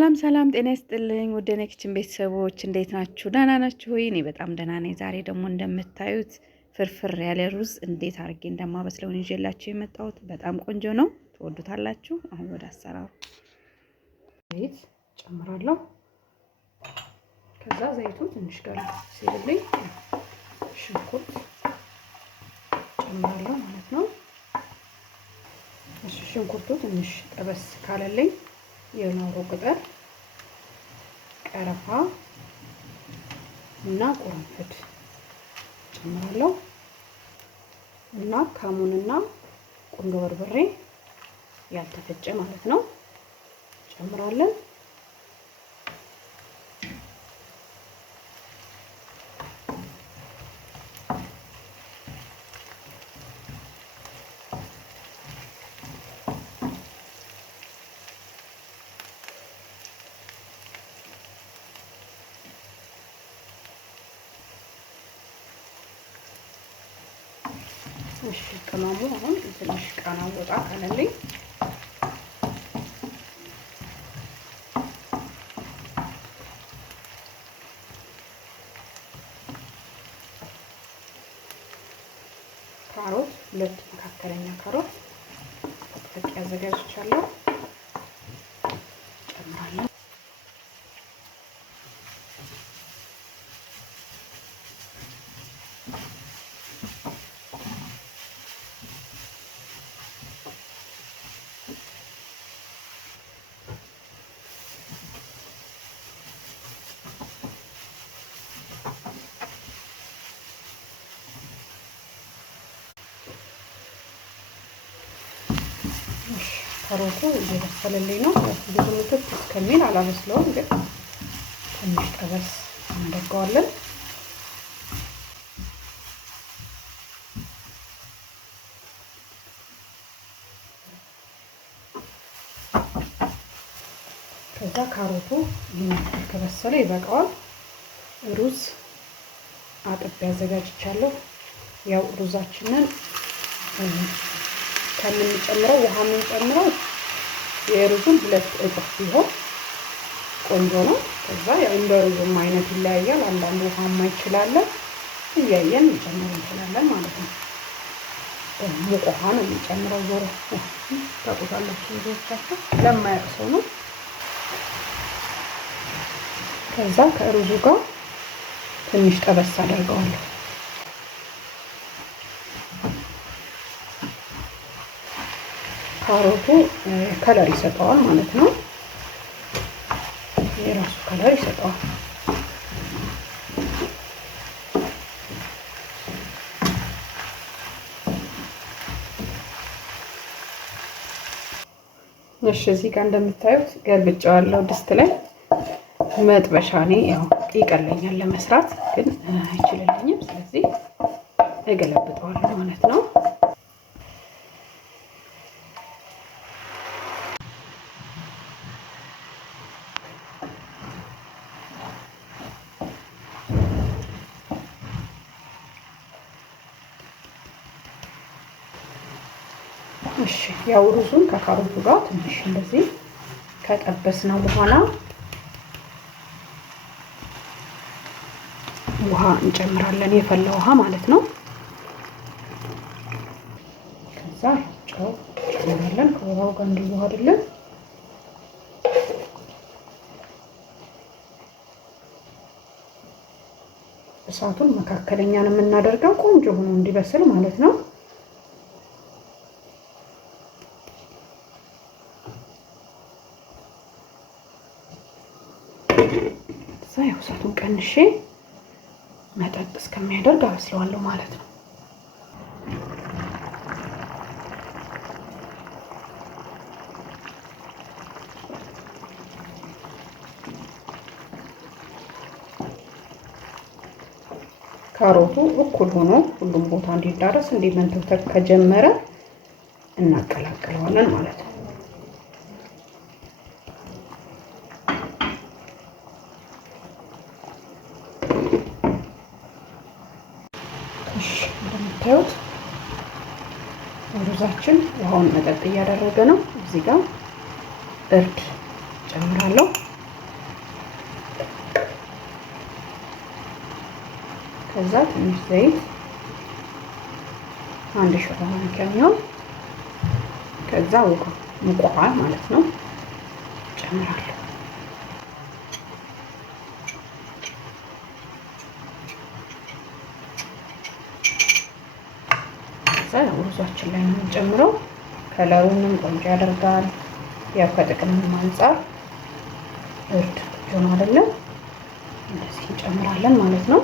ሰላም ሰላም፣ ጤና ይስጥልኝ ወደ ኔክችን ቤተሰቦች እንዴት ናችሁ? ደህና ናችሁ ወይ? እኔ በጣም ደህና ነኝ። ዛሬ ደግሞ እንደምታዩት ፍርፍር ያለ ሩዝ እንዴት አድርጌ እንደማበስለው ይዤላችሁ የመጣሁት በጣም ቆንጆ ነው፣ ትወዱታላችሁ። አሁን ወደ አሰራሩ ዘይት ጨምራለሁ። ከዛ ዘይቱ ትንሽ ጋር ሲልልኝ ሽንኩርት ጨምራለሁ ማለት ነው። እሺ ሽንኩርቱ ትንሽ ጠበስ ካለልኝ የኖሮ ቅጠል፣ ቀረፋ እና ቁርንፍድ ጨምራለሁ እና ካሙንና ቁንዶ በርበሬ ያልተፈጨ ማለት ነው ጨምራለን። እሺ ቅመሙ አሁን ትንሽ ቃና ወጣ ካለልኝ ካሮት፣ ሁለት መካከለኛ ካሮት ፈቅ ያዘጋጅቻለሁ ጨምራለሁ። ካሮቱ እየበሰለልኝ ነው። ብዙ ምጥጥ እስከሚል አላበስለውም፣ ግን ትንሽ ጠበስ እናደርገዋለን። ከዛ ካሮቱ ይሄን ከበሰለ ይበቃዋል። ሩዝ አጥቤ አዘጋጅቻለሁ። ያው ሩዛችንን ከምንጨምረው ውሃ የምንጨምረው የሩዙን 2 እጥፍ ቢሆን ቆንጆ ነው። ከዛ ያው እንደ ሩዙም አይነት ይለያያል። አንዳንድ ውሃ ማይችላል እያየን እንጨምር እንችላለን ማለት ነው። ሙቅ ውሃ ነው የምንጨምረው። ዞሮ ታውቁታላችሁ ብዙዎቻችሁ፣ ለማያውቅ ሰው ነው። ከዛ ከሩዙ ጋር ትንሽ ጠበስ አደርገዋለሁ። ካሮቱ ከለር ይሰጠዋል ማለት ነው። የራሱ ከለር ይሰጠዋል። እሺ እዚህ ጋር እንደምታዩት ገልብጫዋለሁ ድስት ላይ። መጥበሻ እኔ ያው ይቀለኛል ለመስራት፣ ግን አይችልልኝም። ስለዚህ እገለብጠዋለሁ ማለት ነው። እሺ ያው ሩዙን ከካሮቱ ጋር ትንሽ እንደዚህ ከጠበስነው በኋላ ውሃ እንጨምራለን፣ የፈላ ውሃ ማለት ነው። ከዛ ጨው እንጨምራለን ከውሃው ጋር እንዲዋሃድልን። እሳቱን መካከለኛ ነው የምናደርገው፣ ቆንጆ ሆኖ እንዲበስል ማለት ነው። ያው እሳቱን ቀንሼ መጠጥ እስከሚያደርግ አበስለዋለሁ ማለት ነው። ካሮቱ እኩል ሆኖ ሁሉም ቦታ እንዲዳረስ እንዲመንተው ከጀመረ እናቀላቅለዋለን ማለት ነው። እንደምታዩት ሩዛችን ውሃውን መጠጥ እያደረገ ነው። እዚህ ጋር እርድ ጨምራለሁ። ከዛ ትንሽ ዘይት አንድ ሾርባ ማንኪያ ነው። ከዛ ውሃ ሙቅ ውሃ ማለት ነው ጨምራለሁ። ከዛ ሩዛችን ላይ ነው የምንጨምረው። ከለሩንም ቆንጆ ያደርጋል። ያው ከጥቅምም አንፃር እርድ ቆንጆ ነው አይደለም? እንደዚህ እንጨምራለን ማለት ነው።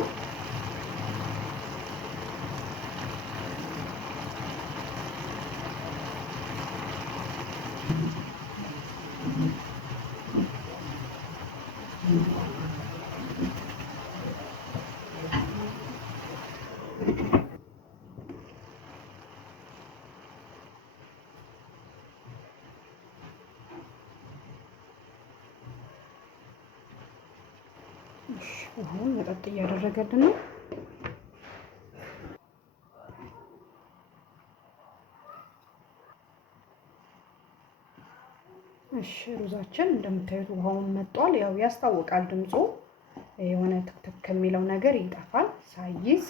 አሁን መጠጥ እያደረገልን ነው። እሺ ሩዛችን እንደምታዩት ውሃውን መጥቷል። ያው ያስታውቃል ድምፁ የሆነ ትክትክ ከሚለው ነገር ይጠፋል። ሳይዝ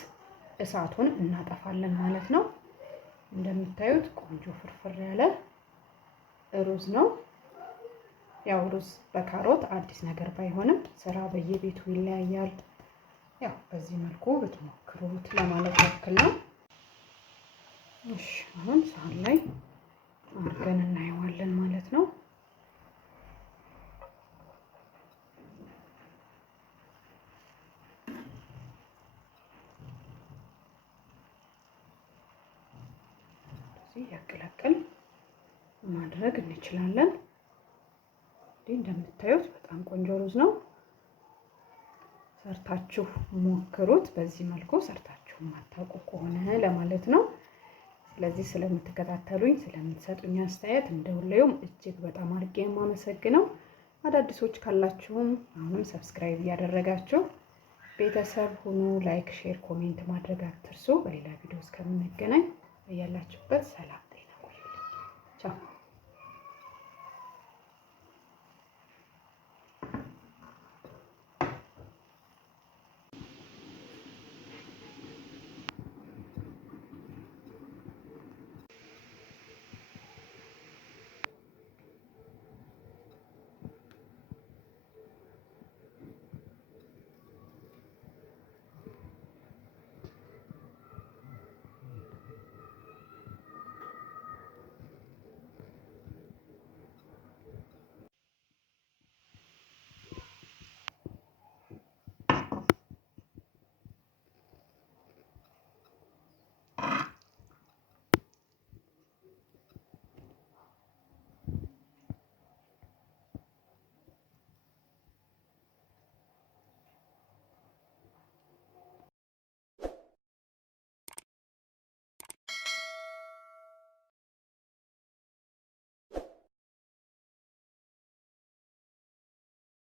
እሳቱን እናጠፋለን ማለት ነው። እንደምታዩት ቆንጆ ፍርፍር ያለ ሩዝ ነው። ያው ሩዝ በካሮት አዲስ ነገር ባይሆንም ስራ በየቤቱ ይለያያል። ያው በዚህ መልኩ ብትሞክሩት ለማለት ያክል ነው። እሺ አሁን ሳህን ላይ አድርገን እናየዋለን ማለት ነው። ያቀላቀል ማድረግ እንችላለን። እንደምታዩት በጣም ቆንጆ ሩዝ ነው። ሰርታችሁ ሞክሩት። በዚህ መልኩ ሰርታችሁ ማታውቁ ከሆነ ለማለት ነው። ስለዚህ ስለምትከታተሉኝ፣ ስለምትሰጡኝ አስተያየት እንደሁሌውም እጅግ በጣም አድርጌ የማመሰግነው። አዳዲሶች ካላችሁም አሁንም ሰብስክራይብ እያደረጋችሁ ቤተሰብ ሁኑ። ላይክ፣ ሼር፣ ኮሜንት ማድረግ አትርሱ። በሌላ ቪዲዮ እስከምንገናኝ ያላችሁበት ሰላም